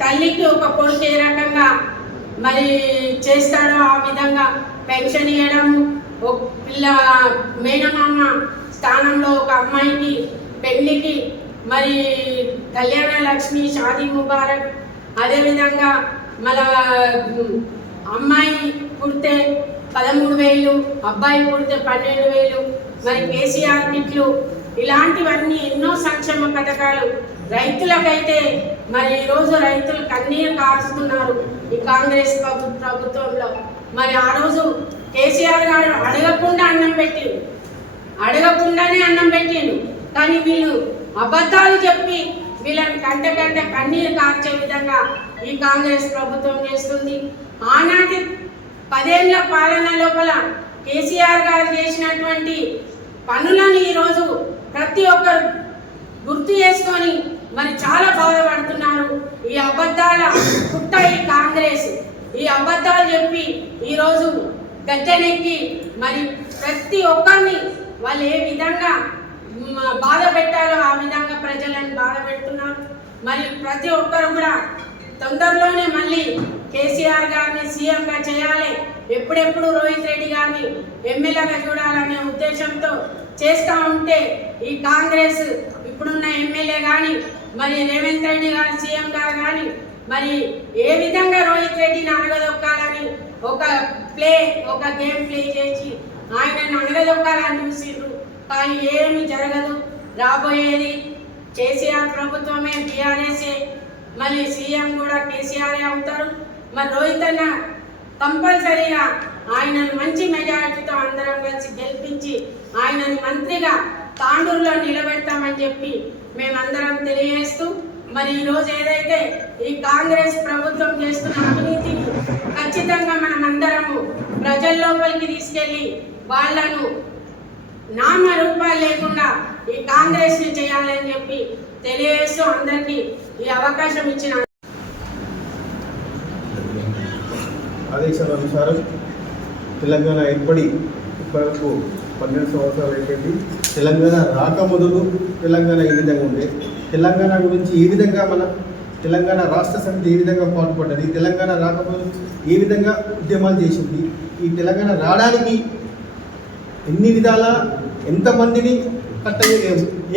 తల్లికి ఒక కొడుకు ఏ రకంగా మరి చేస్తాడో ఆ విధంగా పెన్షన్ ఇవ్వడం, ఒక మేనమామ స్థానంలో ఒక అమ్మాయికి పెళ్లికి మరి కళ్యాణ లక్ష్మి, షాదీ ముబారక్, అదేవిధంగా మన అమ్మాయి పుడితే 13,000, అబ్బాయి పుడితే 12,000, మరి కేసీఆర్ కిట్లు, ఇలాంటివన్నీ ఎన్నో సంక్షేమ పథకాలు. రైతులకైతే మరి ఈరోజు రైతులు కన్నీరు కారుస్తున్నారు ఈ కాంగ్రెస్ ప్రభుత్వంలో. మరి ఆ రోజు కేసీఆర్ గారు అడగకుండానే అన్నం పెట్టిండు. కానీ వీళ్ళు అబద్ధాలు చెప్పి వీళ్ళని కంట కన్నీరు కార్చే విధంగా ఈ కాంగ్రెస్ ప్రభుత్వం చేస్తుంది. ఆనాటి 10 ఏళ్ల పాలన లోపల కేసీఆర్ గారు చేసినటువంటి పనులను ఈరోజు ప్రతి ఒక్కరు గుర్తు చేసుకొని మరి చాలా బాధపడుతున్నారు. ఈ అబద్ధాల పుట్ట ఈ కాంగ్రెస్, ఈ అబద్ధాలు చెప్పి ఈరోజు గద్దెనెక్కి మరి ప్రతి ఒక్కరిని వాళ్ళు ఏ విధంగా బాధ పెట్టాలో ఆ విధంగా ప్రజలను బాధ పెడుతున్నారు. మరి ప్రతి ఒక్కరు కూడా తొందరలోనే మళ్ళీ కేసీఆర్ గారిని సీఎంగా చేయాలి, ఎప్పుడెప్పుడు రోహిత్ రెడ్డి గారిని ఎమ్మెల్యేగా చూడాలనే ఉద్దేశంతో చేస్తూ ఉంటే ఈ కాంగ్రెస్ ఇప్పుడున్న ఎమ్మెల్యే కానీ మరి రేవంత్ రెడ్డి గారు సీఎం గారు కానీ మరి ఏ విధంగా రోహిత్ రెడ్డిని అనగదొక్కాలని ఒక గేమ్ ప్లే చేసి ఆయనను అనగదొక్కాలని చూసిండ్రు. కానీ ఏమీ జరగదు. రాబోయేది కేసీఆర్ ప్రభుత్వమే, బీఆర్ఎస్ఏ, మళ్ళీ సీఎం కూడా కేసీఆర్ అవుతారు. మరి రోహిత్ అన్న కంపల్సరీగా ఆయనను మంచి మెజారిటీతో అందరం కలిసి గెలిపించి ఆయనని మంత్రిగా తాండూరులో నిలబెడతామని చెప్పి మేమందరం తెలియజేస్తూ, మరి ఈరోజు ఏదైతే ఈ కాంగ్రెస్ ప్రభుత్వం చేస్తున్న అవినీతిని ఖచ్చితంగా మనం అందరము ప్రజల లోపలికి తీసుకెళ్ళి వాళ్ళను నామరూపాలు లేకుండా ఈ కాంగ్రెస్ని చేయాలని చెప్పి తెలియజేస్తూ అందరికీ ఈ అవకాశం ఇచ్చిన ఆదేశాల అనుసారం తెలంగాణ ఇప్పటివరకు 12 సంవత్సరాలు అయిపోయింది. తెలంగాణ రాకముందు తెలంగాణ ఏ విధంగా ఉండే, తెలంగాణ గురించి ఏ విధంగా మన తెలంగాణ రాష్ట్ర సమితి ఏ విధంగా పాటుపడ్డది, తెలంగాణ రాకముందు ఏ విధంగా ఉద్యమాలు చేసింది, ఈ తెలంగాణ రావడానికి ఎన్ని విధాల ఎంతమందిని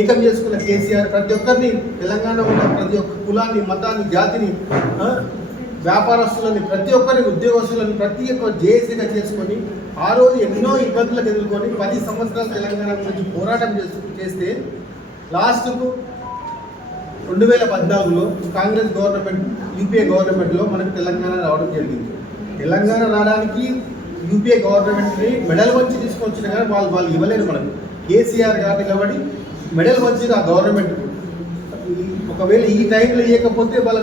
ఏకం చేసుకున్న కేసీఆర్, ప్రతి ఒక్కరిని తెలంగాణ ఉన్న ప్రతి ఒక్క కులాన్ని, మతాన్ని, జాతిని, వ్యాపారస్తులని, ప్రతి ఒక్కరిని, ఉద్యోగస్తులని ప్రతి ఒక్క జేఏసీగా చేసుకొని ఆ రోజు ఎన్నో ఇబ్బందులకు ఎదుర్కొని 10 సంవత్సరాలు తెలంగాణ గురించి పోరాటం చేస్తే లాస్ట్కు 2014లో కాంగ్రెస్ గవర్నమెంట్, యూపీఏ గవర్నమెంట్లో మనకు తెలంగాణ రావడం జరిగింది. తెలంగాణ రావడానికి యూపీఏ గవర్నమెంట్ని మెడల్ వంచి తీసుకొచ్చిన కానీ వాళ్ళు ఇవ్వలేరు. మనకు కేసీఆర్ గారు నిలబడి మెడల్ వంచి ఆ గవర్నమెంట్ ఒకవేళ ఈ టైంలో ఇవ్వకపోతే వాళ్ళ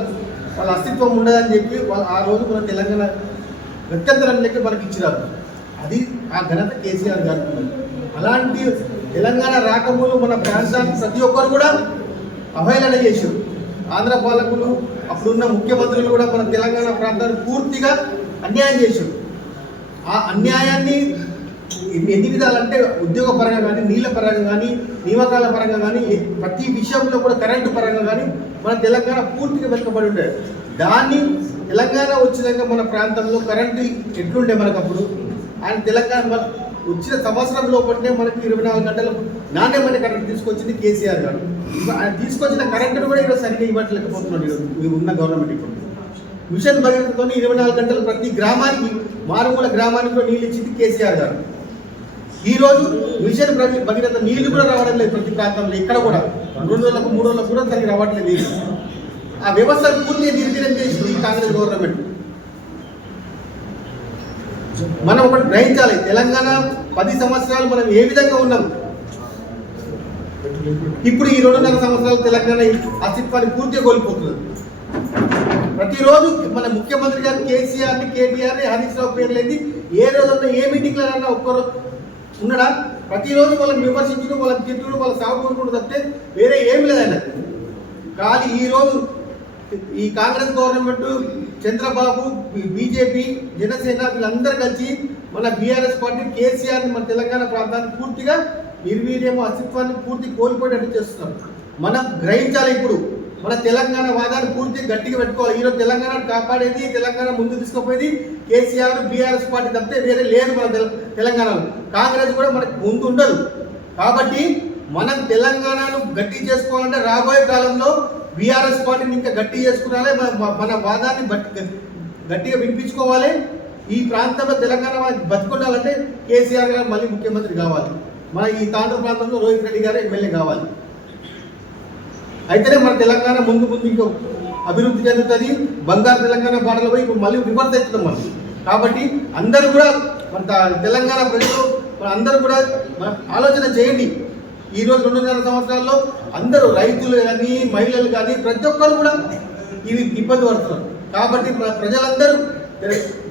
అస్తిత్వం ఉండదని చెప్పి వాళ్ళు ఆ రోజు మన తెలంగాణ గత్యంతరం లెక్క మనకి ఇచ్చినారు. అది ఆ ఘనత కేసీఆర్ గారు. అలాంటి తెలంగాణ రాకముందు మన ప్రాంతానికి ప్రతి ఒక్కరు కూడా అవహేళన చేశారు. ఆంధ్ర పాలకులు, అప్పుడున్న ముఖ్యమంత్రులు కూడా మన తెలంగాణ ప్రాంతాన్ని పూర్తిగా అన్యాయం చేశారు. ఆ అన్యాయాన్ని ఎన్ని విధాలంటే ఉద్యోగ పరంగా కానీ, నీళ్ళ పరంగా కానీ, నియామకాల పరంగా కానీ, ప్రతి విషయంలో కూడా కరెంటు పరంగా కానీ మన తెలంగాణ పూర్తిగా వెనుకబడి ఉండేది. దాన్ని తెలంగాణ వచ్చినాక మన ప్రాంతంలో కరెంటు ఎట్లుండే మనకు అప్పుడు ఆయన తెలంగాణ వచ్చిన సంవత్సరం లోపలనే మనకి 24 గంటలు నాణ్యమైన కరెంటు తీసుకొచ్చింది కేసీఆర్ గారు. ఆయన తీసుకొచ్చిన కరెంటును కూడా ఈరోజు సరిగ్గా ఇవ్వట్లేకపోతున్నాడు ఈరోజు ఉన్న గవర్నమెంట్. ఇప్పుడు మిషన్ భగీరథతో 24 గంటలు ప్రతి గ్రామానికి, మారుమూల గ్రామానికి కూడా నీళ్ళు ఇచ్చింది కేసీఆర్ గారు. ఈరోజు మిషన్ భగీరథ నీళ్లు కూడా రావడం లేదు ప్రతి ప్రాంతంలో. ఇక్కడ కూడా 2 రోజులకు 3 రోజులకు కూడా సరిగ్గా రావట్లేదు నీళ్ళు. ఆ వ్యవస్థ పూర్తిగా నిర్వీర్యం చేసింది ఈ కాంగ్రెస్ గవర్నమెంట్. మనం ఒకటి గ్రహించాలి, తెలంగాణ 10 సంవత్సరాలు మనం ఏ విధంగా ఉన్నాం, ఇప్పుడు ఈ 2.5 సంవత్సరాలు తెలంగాణ అస్తిత్వాన్ని పూర్తిగా కోల్పోతున్నారు. ప్రతిరోజు మన ముఖ్యమంత్రి గారు కేసీఆర్ని, కేటీఆర్ని, హరీష్ రావు పేరు లేదు, ఏ రోజున్నా ఏ మీటింగ్లో అన్నా ఒక్కరు ఉన్నాడా? ప్రతిరోజు వాళ్ళని విమర్శించడం, వాళ్ళని తిట్టడం, వాళ్ళ సాగు కోరుకుంటూ తప్పితే వేరే ఏమి లేదు ఆయన. కానీ ఈరోజు ఈ కాంగ్రెస్ గవర్నమెంట్, చంద్రబాబు, బీజేపీ, జనసేన వీళ్ళందరూ కలిసి మన బీఆర్ఎస్ పార్టీ కేసీఆర్ని మన తెలంగాణ ప్రాంతాన్ని పూర్తిగా నిర్వీర్యము, అస్తిత్వాన్ని పూర్తి కోల్పోయేటట్టు చేస్తున్నారు. మనం గ్రహించాలి, ఇప్పుడు మన తెలంగాణ వాదాన్ని పూర్తిగా గట్టిగా పెట్టుకోవాలి. ఈరోజు తెలంగాణ కాపాడేది, తెలంగాణ ముందు తీసుకుపోయేది కేసీఆర్, బీఆర్ఎస్ పార్టీ తప్పితే వేరే లేదు మన తెలంగాణలో. కాంగ్రెస్ కూడా మనకు ముందు ఉండదు. కాబట్టి మనం తెలంగాణను గట్టి చేసుకోవాలంటే రాబోయే కాలంలో బీఆర్ఎస్ పార్టీని ఇంకా గట్టి చేసుకోవాలి, మన వాదాన్ని గట్టిగా వినిపించుకోవాలి. ఈ ప్రాంతంలో తెలంగాణ బతుకుండాలంటే కేసీఆర్ గారు మళ్ళీ ముఖ్యమంత్రి కావాలి. మన ఈ తాండూరు ప్రాంతంలో రోహిత్ రెడ్డి గారు ఎమ్మెల్యే కావాలి. అయితేనే మన తెలంగాణ ముందు ఇంకా అభివృద్ధి చెందుతుంది. బంగారు తెలంగాణ బాటలో పోయి ఇప్పుడు మళ్ళీ రివర్స్ అవుతున్నాం మనం. కాబట్టి అందరూ కూడా మన తెలంగాణ ప్రజలు అందరూ కూడా ఆలోచన చేయండి. ఈరోజు 2.5 సంవత్సరాల్లో అందరూ రైతులు కానీ, మహిళలు కానీ ప్రతి ఒక్కరు కూడా ఇవి ఇబ్బంది పడుతున్నారు. కాబట్టి ప్రజలందరూ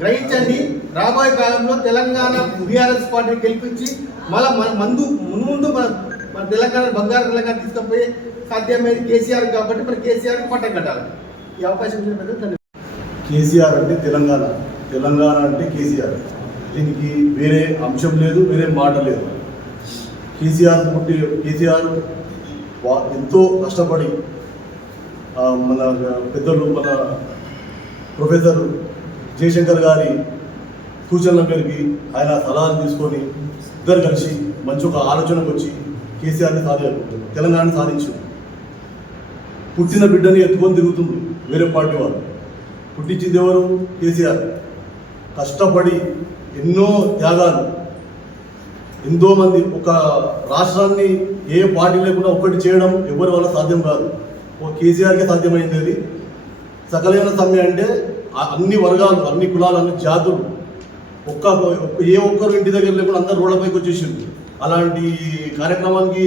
గ్రహించండి, రాబోయే కాలంలో తెలంగాణ బీఆర్ఎస్ పార్టీని గెలిపించి మళ్ళీ ముందు మన తెలంగాణ బంగారు తెలంగాణ తీసుకుపోయి సాధ్యమైంది కేసీఆర్. కాబట్టి మన కేసీఆర్కి పట్టం కట్టాలి. ఈ అవకాశం ఇచ్చిన కేసీఆర్ అంటే తెలంగాణ, తెలంగాణ అంటే కేసీఆర్. దీనికి వేరే అంశం లేదు, వేరే మాట లేదు. కేసీఆర్ ఎంతో కష్టపడి మన పెద్దలు, మన ప్రొఫెసర్ జయశంకర్ గారి సూచనల మేరకు ఆయన సలహాలు తీసుకొని ఇద్దరు కలిసి మంచి ఒక ఆలోచనకు వచ్చి కేసీఆర్ని తెలంగాణని సాధించు. పుట్టిన బిడ్డని ఎత్తుకొని తిరుగుతుంది వేరే పార్టీ వాళ్ళు. పుట్టించింది ఎవరు? కేసీఆర్. కష్టపడి ఎన్నో త్యాగాలు, ఎంతోమంది, ఒక రాష్ట్రాన్ని ఏ పార్టీ లేకుండా ఒక్కటి చేయడం ఎవరి వల్ల సాధ్యం కాదు. కేసీఆర్కే సాధ్యమైంది. అది సకలైన సమ్మె అంటే అన్ని వర్గాలు, అన్ని కులాలు, అన్ని జాతులు ఏ ఒక్కరు ఇంటి దగ్గర లేకుండా అందరు రోడ్లపైకి వచ్చేసింది. అలాంటి కార్యక్రమానికి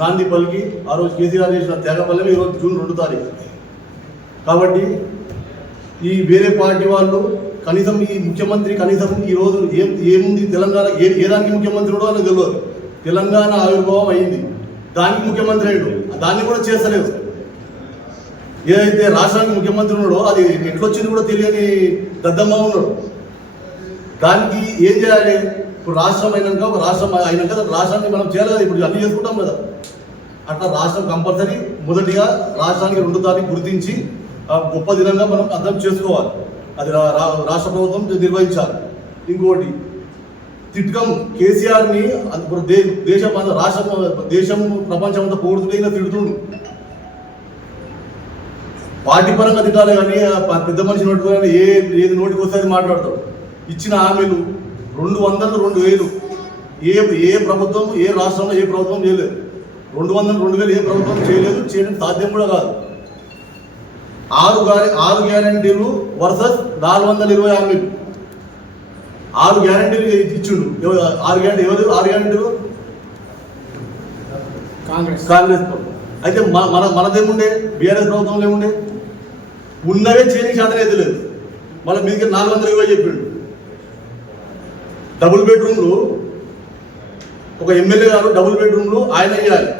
నాంది పలికి ఆ రోజు కేసీఆర్ చేసిన త్యాగపల్లెం ఈరోజు జూన్ 2 తారీఖు. కాబట్టి ఈ వేరే పార్టీ వాళ్ళు కనీసం ఈ ముఖ్యమంత్రి కనీసం ఈరోజు ఏముంది తెలంగాణ, ఏ దానికి ముఖ్యమంత్రి ఉండో అని తెలియదు. తెలంగాణ ఆవిర్భావం అయింది, దానికి ముఖ్యమంత్రి అయ్యాడు, దాన్ని కూడా చేస్తలేదు. ఏదైతే రాష్ట్రానికి ముఖ్యమంత్రి ఉన్నాడో అది ఎట్లొచ్చింది కూడా తెలియని దద్దమ్మ ఉన్నాడు. దానికి ఏం చేయాలి? ఇప్పుడు రాష్ట్రం అయినాక, ఒక రాష్ట్రం అయినాక రాష్ట్రాన్ని మనం చేయాలి కదా, ఇప్పుడు అన్నీ చేసుకుంటాం కదా. అట్లా రాష్ట్రం కంపల్సరీ మొదటిగా రాష్ట్రానికి 2 తారీఖు గుర్తించి గొప్ప దినంగా మనం అర్థం చేసుకోవాలి. అది రాష్ట్ర ప్రభుత్వం నిర్వహించాలి. ఇంకోటి తిట్టకం కేసీఆర్ని దేశం ప్రపంచం అంతా పోడుతుండే తిడుతుండు. పార్టీ పరంగా తిట్టాలి కానీ పెద్ద మనిషి నోటుకొని ఏది నోటికి వస్తే అది మాట్లాడతాడు. ఇచ్చిన హామీలు 200, 2000 ఏ ప్రభుత్వం, ఏ రాష్ట్రంలో ఏ ప్రభుత్వం చేయలేదు. 200, 2000 ఏ ప్రభుత్వం చేయలేదు, చేయడం సాధ్యం కూడా కాదు. 6 గ్యారంటీలు వర్సెస్ 420 హామీలు. 6 గ్యారంటీలు ఇచ్చిండు. 6 గ్యారంటీలు కాంగ్రెస్. అయితే మనదేముండే? బీఆర్ఎస్ ప్రభుత్వంలో ఏముండే? ఉన్నవే చేయని శాతం అయితే లేదు. మళ్ళీ మీదకి 420 చెప్పిండు. డబుల్ బెడ్రూమ్లు, ఒక ఎమ్మెల్యే గారు డబుల్ బెడ్రూమ్లు ఆయన ఇవ్వాలి,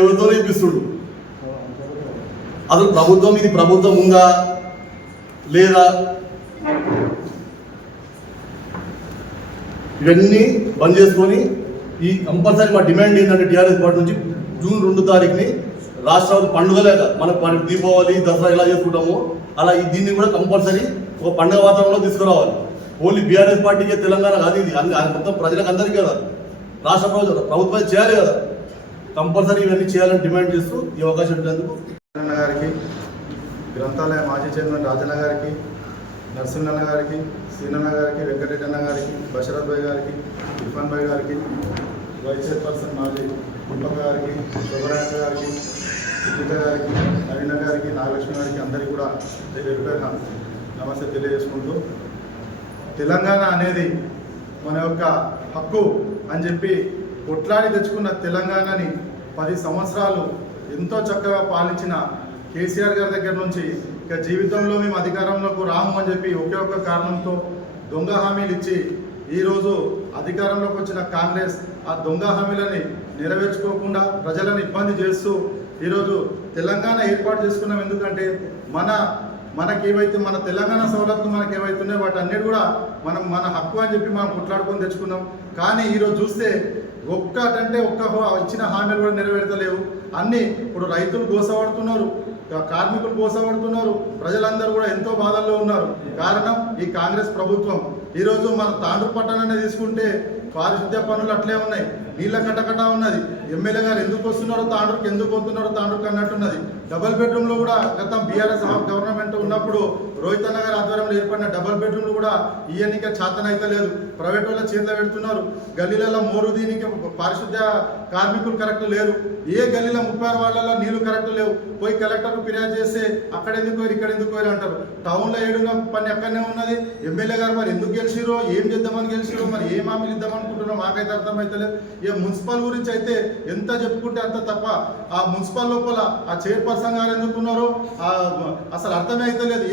ఎవరితోనే ఇప్పిస్తుడు. అసలు ప్రభుత్వం, ఇది ప్రభుత్వం ఉందా లేదా? ఇవన్నీ బంద్ చేసుకొని ఈ కంపల్సరీ మా డిమాండ్ ఏంటంటే టీఆర్ఎస్ పార్టీ నుంచి జూన్ 2 తారీఖుని రాష్ట్రాలు పండుగలేక మనకు దీపావళి, దసరా ఎలా చేసుకుంటామో అలా దీన్ని కూడా కంపల్సరీ ఒక పండుగ వాతావరణంలో తీసుకురావాలి. ఓన్లీ బీఆర్ఎస్ పార్టీకే తెలంగాణ కాదు, ఇది మొత్తం ప్రజలకు అందరికీ కదా, రాష్ట్ర ప్రభుత్వం చేయాలి కదా. కంపల్సరీ ఇవన్నీ చేయాలని డిమాండ్ చేస్తూ ఈ అవకాశం ఇచ్చినందుకు అన్న గారికి, గ్రంథాలయ మాజీ చైర్మన్ రాజన్న గారికి, నరసింహన్న గారికి, సీనన్న గారికి, వెంకటరెడ్డి అన్న గారికి, బషరత్ భాయ్ గారికి, ఇర్ఫాన్ భాయ్ గారికి, వైస్ చైర్పర్సన్ మాజీ పుంప గారికి, శుభరాజ గారికి, సుజిత గారికి, నవీన గారికి, నాగలక్ష్మి గారికి అందరికీ కూడా పేరుపైన నమస్తే తెలియజేసుకుంటూ, తెలంగాణ అనేది మన యొక్క హక్కు అని చెప్పి కొట్లాడి తెచ్చుకున్న తెలంగాణని 10 సంవత్సరాలు ఎంతో చక్కగా పాలించిన కేసీఆర్ గారి దగ్గర నుంచి ఇక జీవితంలో మేము అధికారంలోకి రాము అని చెప్పి ఒకే ఒక్క కారణంతో దొంగ హామీలు ఇచ్చి ఈరోజు అధికారంలోకి వచ్చిన కాంగ్రెస్ ఆ దొంగ హామీలని నెరవేర్చుకోకుండా ప్రజలను ఇబ్బంది చేస్తూ ఈరోజు తెలంగాణ ఏర్పాటు చేసుకున్నాం. ఎందుకంటే మనకేవైతే మన తెలంగాణ సౌలభ్యం మనకు ఏవైతున్నాయో వాటి అన్నిటి కూడా మన హక్కు అని చెప్పి మనం కొట్లాడుకొని తెచ్చుకున్నాం. కానీ ఈరోజు చూస్తే ఒక్కటంటే ఇచ్చిన హామీలు కూడా నెరవేర్తలేవు. అన్నీ ఇప్పుడు రైతులు గోసపడుతున్నారు, కార్మికులు గోసపడుతున్నారు, ప్రజలందరూ కూడా ఎంతో బాధల్లో ఉన్నారు. కారణం ఈ కాంగ్రెస్ ప్రభుత్వం. ఈరోజు మన తాండ్రు పట్టణాన్ని తీసుకుంటే పారిశుద్ధ్య పనులు అట్లే ఉన్నాయి, నీళ్ళ కటకట ఉన్నది. ఎమ్మెల్యే గారు ఎందుకు వస్తున్నారో తాండ్రుకి, ఎందుకు పోతున్నారో తాండ్రుకి అన్నట్టున్నది. డబల్ బెడ్రూమ్లో కూడా గతం బీఆర్ఎస్ గవర్నమెంట్ ఉన్నప్పుడు రోహిత్ అన్న గారి ఆధ్వర్యంలో ఏర్పడిన డబల్ బెడ్రూమ్లు కూడా ఇవన్నీక చేతనైతే లేదు, ప్రైవేట్ వాళ్ళ చేతిలో పెడుతున్నారు. గల్లీలలో మోరు దీనికి పారిశుద్ధ్య కార్మికులు కరెక్ట్ లేరు. ఏ గల్లీలో 36 వార్డులలో నీళ్లు కరెక్ట్ లేవు. పోయి కలెక్టర్కు ఫిర్యాదు చేస్తే అక్కడ ఎందుకు పోయి ఇక్కడ ఎందుకు పోయి అంటారు. టౌన్లో ఏడుగా పని అక్కడనే ఉన్నది. ఎమ్మెల్యే గారు మరి ఎందుకు గెలిచిరో, ఏం చేద్దామని గెలిచిరో, మరి ఏం హామీలు ఇద్దామనుకుంటున్నారో మాకైతే అర్థమైతలేదు. ఇక మున్సిపల్ గురించి అయితే ఎంత చెప్పుకుంటే అంత తప్ప. ఆ మున్సిపల్ లోపల ఆ చైర్పర్సన్ గారు ఎందుకున్నారో అసలు అర్థమే అయితే లేదు.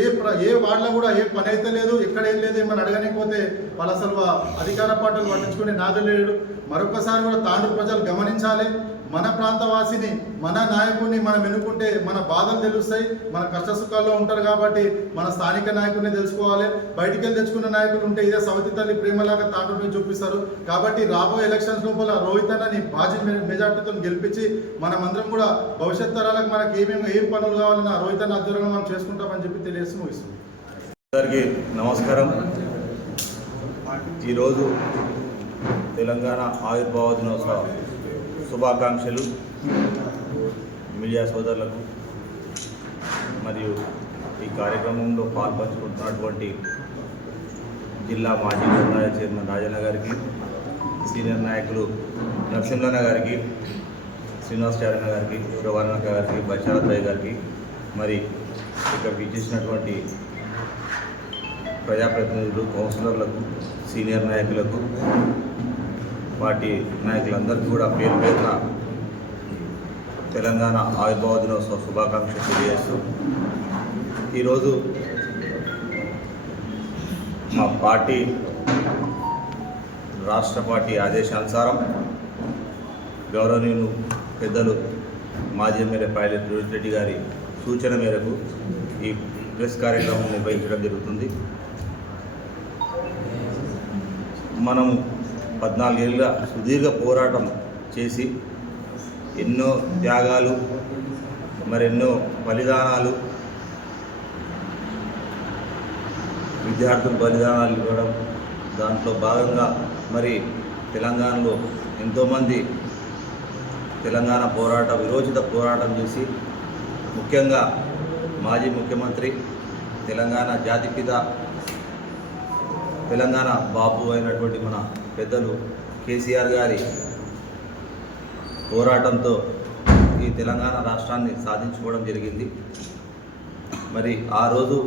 ఏ వార్డులో కూడా ఏ పని అయితే లేదు, ఎక్కడ ఏం లేదు. ఏమని అడగనిపోతే వాళ్ళు అసలు అధికార పార్టీలు పట్టించుకునే నాదులేడు. మరొకసారి కూడా తాండ్రు ప్రజలు గమనించాలి. మన ప్రాంతవాసిని, మన నాయకుడిని మనం ఎన్నుకుంటే మన బాధలు తెలుస్తాయి. మన కష్ట సుఖాల్లో ఉంటారు కాబట్టి మన స్థానిక నాయకుడిని తెలుసుకోవాలి. బయటికి వెళ్ళి తెచ్చుకున్న నాయకులు ఉంటే ఇదే సవతి తల్లి ప్రేమలాగా తాండ్రు మీద చూపిస్తారు. కాబట్టి రాబోయే ఎలక్షన్స్ లోపల రోహిత్ అన్నని భారీ మెజార్టీతో గెలిపించి మనమందరం కూడా భవిష్యత్ తరాలకు మనకి ఏం పనులు కావాలన్న రోహిత్ అన్న ఆధ్వర్యంలో మనం చేసుకుంటామని చెప్పి తెలియజేసి ముగిస్తుంది. అందరికీ నమస్కారం. ఈరోజు తెలంగాణ ఆవిర్భావ దినోత్సవ శుభాకాంక్షలు మీడియా సోదరులకు మరియు ఈ కార్యక్రమంలో పాల్పంచుకుంటున్నటువంటి జిల్లా మాజీ కందాయ చైర్మన్ రాజన్న గారికి, సీనియర్ నాయకులు నరసింహన్న గారికి, శ్రీనివాసచార్య గారికి, శోభానక్క గారికి, బషారత్ గారికి, మరి ఇక్కడికి ఇచ్చేసినటువంటి ప్రజాప్రతినిధులు, కౌన్సిలర్లకు, సీనియర్ నాయకులకు, పార్టీ నాయకులందరికీ కూడా పేరు పేరున తెలంగాణ ఆవిర్భావ దినోత్సవ శుభాకాంక్షలు తెలియజేస్తూ, ఈరోజు మా పార్టీ రాష్ట్ర పార్టీ ఆదేశానుసారం గౌరవనీయులు పెద్దలు మాజీ ఎమ్మెల్యే పైలట్ రోహిత్ రెడ్డి గారి సూచన మేరకు ఈ ప్రెస్ కార్యక్రమం నిర్వహించడం జరుగుతుంది. మనం 14 ఏళ్ళ సుదీర్ఘ పోరాటం చేసి ఎన్నో త్యాగాలు, మరెన్నో బలిదానాలు, విద్యార్థులు బలిదానాలు ఇవ్వడం, దాంట్లో భాగంగా మరి తెలంగాణలో ఎంతోమంది తెలంగాణ విరోచిత పోరాటం చేసి, ముఖ్యంగా మాజీ ముఖ్యమంత్రి, తెలంగాణ జాతిపిత, తెలంగాణ బాబు అయినటువంటి మన పెద్దలు కేసీఆర్ గారి పోరాటంతో ఈ తెలంగాణ రాష్ట్రాన్ని సాధించుకోవడం జరిగింది. మరి ఆ రోజు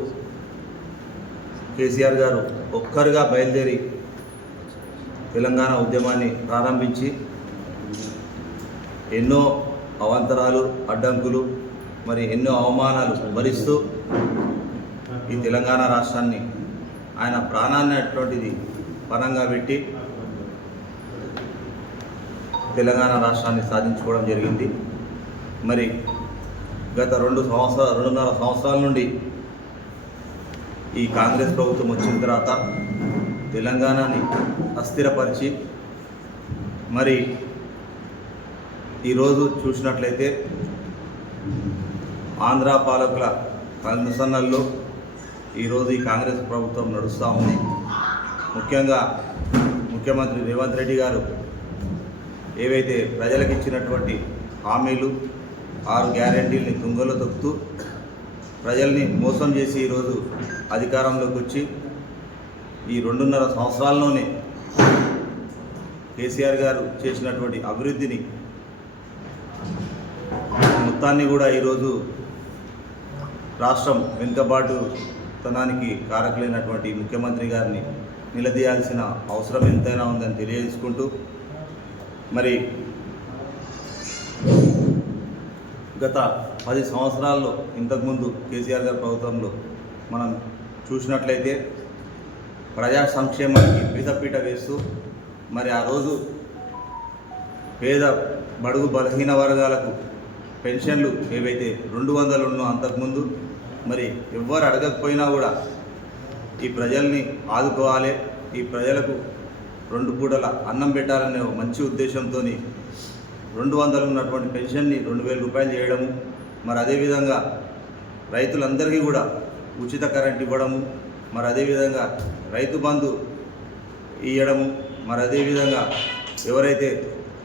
కేసీఆర్ గారు ఒక్కరుగా బయలుదేరి తెలంగాణ ఉద్యమాన్ని ప్రారంభించి ఎన్నో అవాంతరాలు, అడ్డంకులు, మరి ఎన్నో అవమానాలు భరిస్తూ ఈ తెలంగాణ రాష్ట్రాన్ని ఆయన ప్రాణాన్ని అటువంటిది పణంగా పెట్టి తెలంగాణ రాష్ట్రాన్ని సాధించుకోవడం జరిగింది. మరి గత 2.5 సంవత్సరాల నుండి ఈ కాంగ్రెస్ ప్రభుత్వం వచ్చిన తర్వాత తెలంగాణని అస్థిరపరిచి, మరి ఈరోజు చూసినట్లయితే ఆంధ్ర పాలకుల కనుసన్నల్లో ఈరోజు ఈ కాంగ్రెస్ ప్రభుత్వం నడుస్తూ ఉంది. ముఖ్యంగా ముఖ్యమంత్రి రేవంత్ రెడ్డి గారు ఏవైతే ప్రజలకు ఇచ్చినటువంటి హామీలు, 6 గ్యారెంటీల్ని తుంగలో తొక్కుతూ ప్రజల్ని మోసం చేసి ఈరోజు అధికారంలోకి వచ్చి ఈ 2.5 సంవత్సరాల్లోనే కేసీఆర్ గారు చేసినటువంటి అభివృద్ధిని మొత్తాన్ని కూడా ఈరోజు రాష్ట్రం వెనుకబాటుతనానికి కారకులైనటువంటి ముఖ్యమంత్రి గారిని నిలదీయాల్సిన అవసరం ఎంతైనా ఉందని తెలియజేసుకుంటూ, మరి గత 10 సంవత్సరాల్లో ఇంతకుముందు కేసీఆర్ గారి ప్రభుత్వంలో మనం చూసినట్లయితే ప్రజా సంక్షేమానికి పెద్దపీట వేస్తూ మరి ఆ రోజు పేద బడుగు బలహీన వర్గాలకు పెన్షన్లు ఏవైతే 200 ఉన్నో అంతకుముందు మరి ఎవ్వరు అడగకపోయినా కూడా ఈ ప్రజల్ని ఆదుకోవాలి, ఈ ప్రజలకు 2 పూటల అన్నం పెట్టాలనే మంచి ఉద్దేశంతో 200 ఉన్నటువంటి పెన్షన్ని 2000 రూపాయలు చేయడము, మరి అదేవిధంగా రైతులందరికీ కూడా ఉచిత కరెంట్ ఇవ్వడము, మరి అదేవిధంగా రైతు బంధు ఇవ్వడము, మరి అదేవిధంగా ఎవరైతే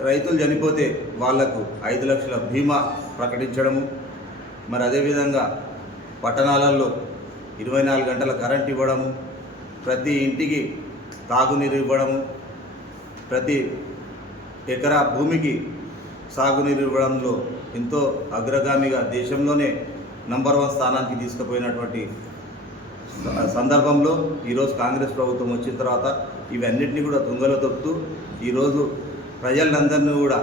రైతులు చనిపోతే వాళ్లకు 5 లక్షల బీమా ప్రకటించడము, మరి అదేవిధంగా పట్టణాలలో 24 గంటల కరెంట్ ఇవ్వడము, ప్రతి ఇంటికి తాగునీరు ఇవ్వడము, ప్రతి ఎకరా భూమికి సాగునీరు ఇవ్వడంలో ఎంతో అగ్రగామిగా దేశంలోనే నంబర్ 1 స్థానానికి తీసుకుపోయినటువంటి సందర్భంలో ఈరోజు కాంగ్రెస్ ప్రభుత్వం వచ్చిన తర్వాత ఇవన్నిటిని కూడా తుంగలో తొక్కుతూ ఈరోజు ప్రజలందరినీ కూడా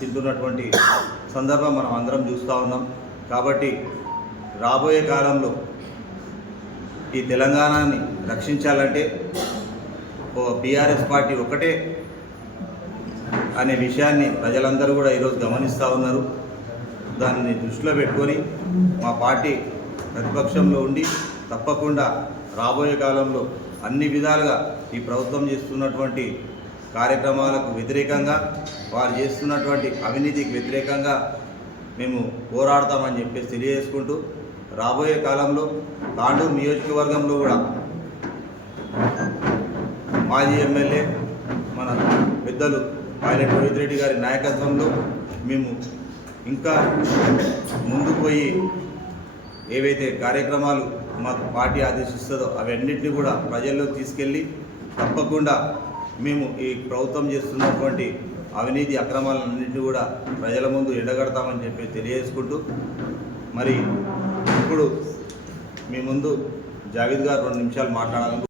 తింటున్నటువంటి సందర్భం మనం అందరం చూస్తూ ఉన్నాం. కాబట్టి రాబోయే కాలంలో ఈ తెలంగాణని రక్షించాలంటే బీఆర్ఎస్ పార్టీ ఒకటే అనే విషయాన్ని ప్రజలందరూ కూడా ఈరోజు గమనిస్తూ ఉన్నారు. దానిని దృష్టిలో పెట్టుకొని మా పార్టీ ప్రతిపక్షంలో ఉండి తప్పకుండా రాబోయే కాలంలో అన్ని విధాలుగా ఈ ప్రభుత్వం చేస్తున్నటువంటి కార్యక్రమాలకు వ్యతిరేకంగా, వారు చేస్తున్నటువంటి అవినీతికి వ్యతిరేకంగా మేము పోరాడతామని చెప్పేసి తెలియజేసుకుంటూ, రాబోయే కాలంలో తాండూరు నియోజకవర్గంలో కూడా మాజీ ఎమ్మెల్యే మన పెద్దలు పైలట్ రోహిత్ రెడ్డి గారి నాయకత్వంలో మేము ఇంకా ముందుకు పోయి ఏవైతే కార్యక్రమాలు మాకు పార్టీ ఆదేశిస్తుందో అవన్నింటినీ కూడా ప్రజల్లోకి తీసుకెళ్ళి తప్పకుండా మేము ఈ ప్రభుత్వం చేస్తున్నటువంటి అవినీతి అక్రమాలన్నింటినీ కూడా ప్రజల ముందు ఎండగడతామని చెప్పి తెలియజేసుకుంటూ, మరి ఇప్పుడు మీ ముందు జావీద్ గారు 2 నిమిషాలు మాట్లాడాలని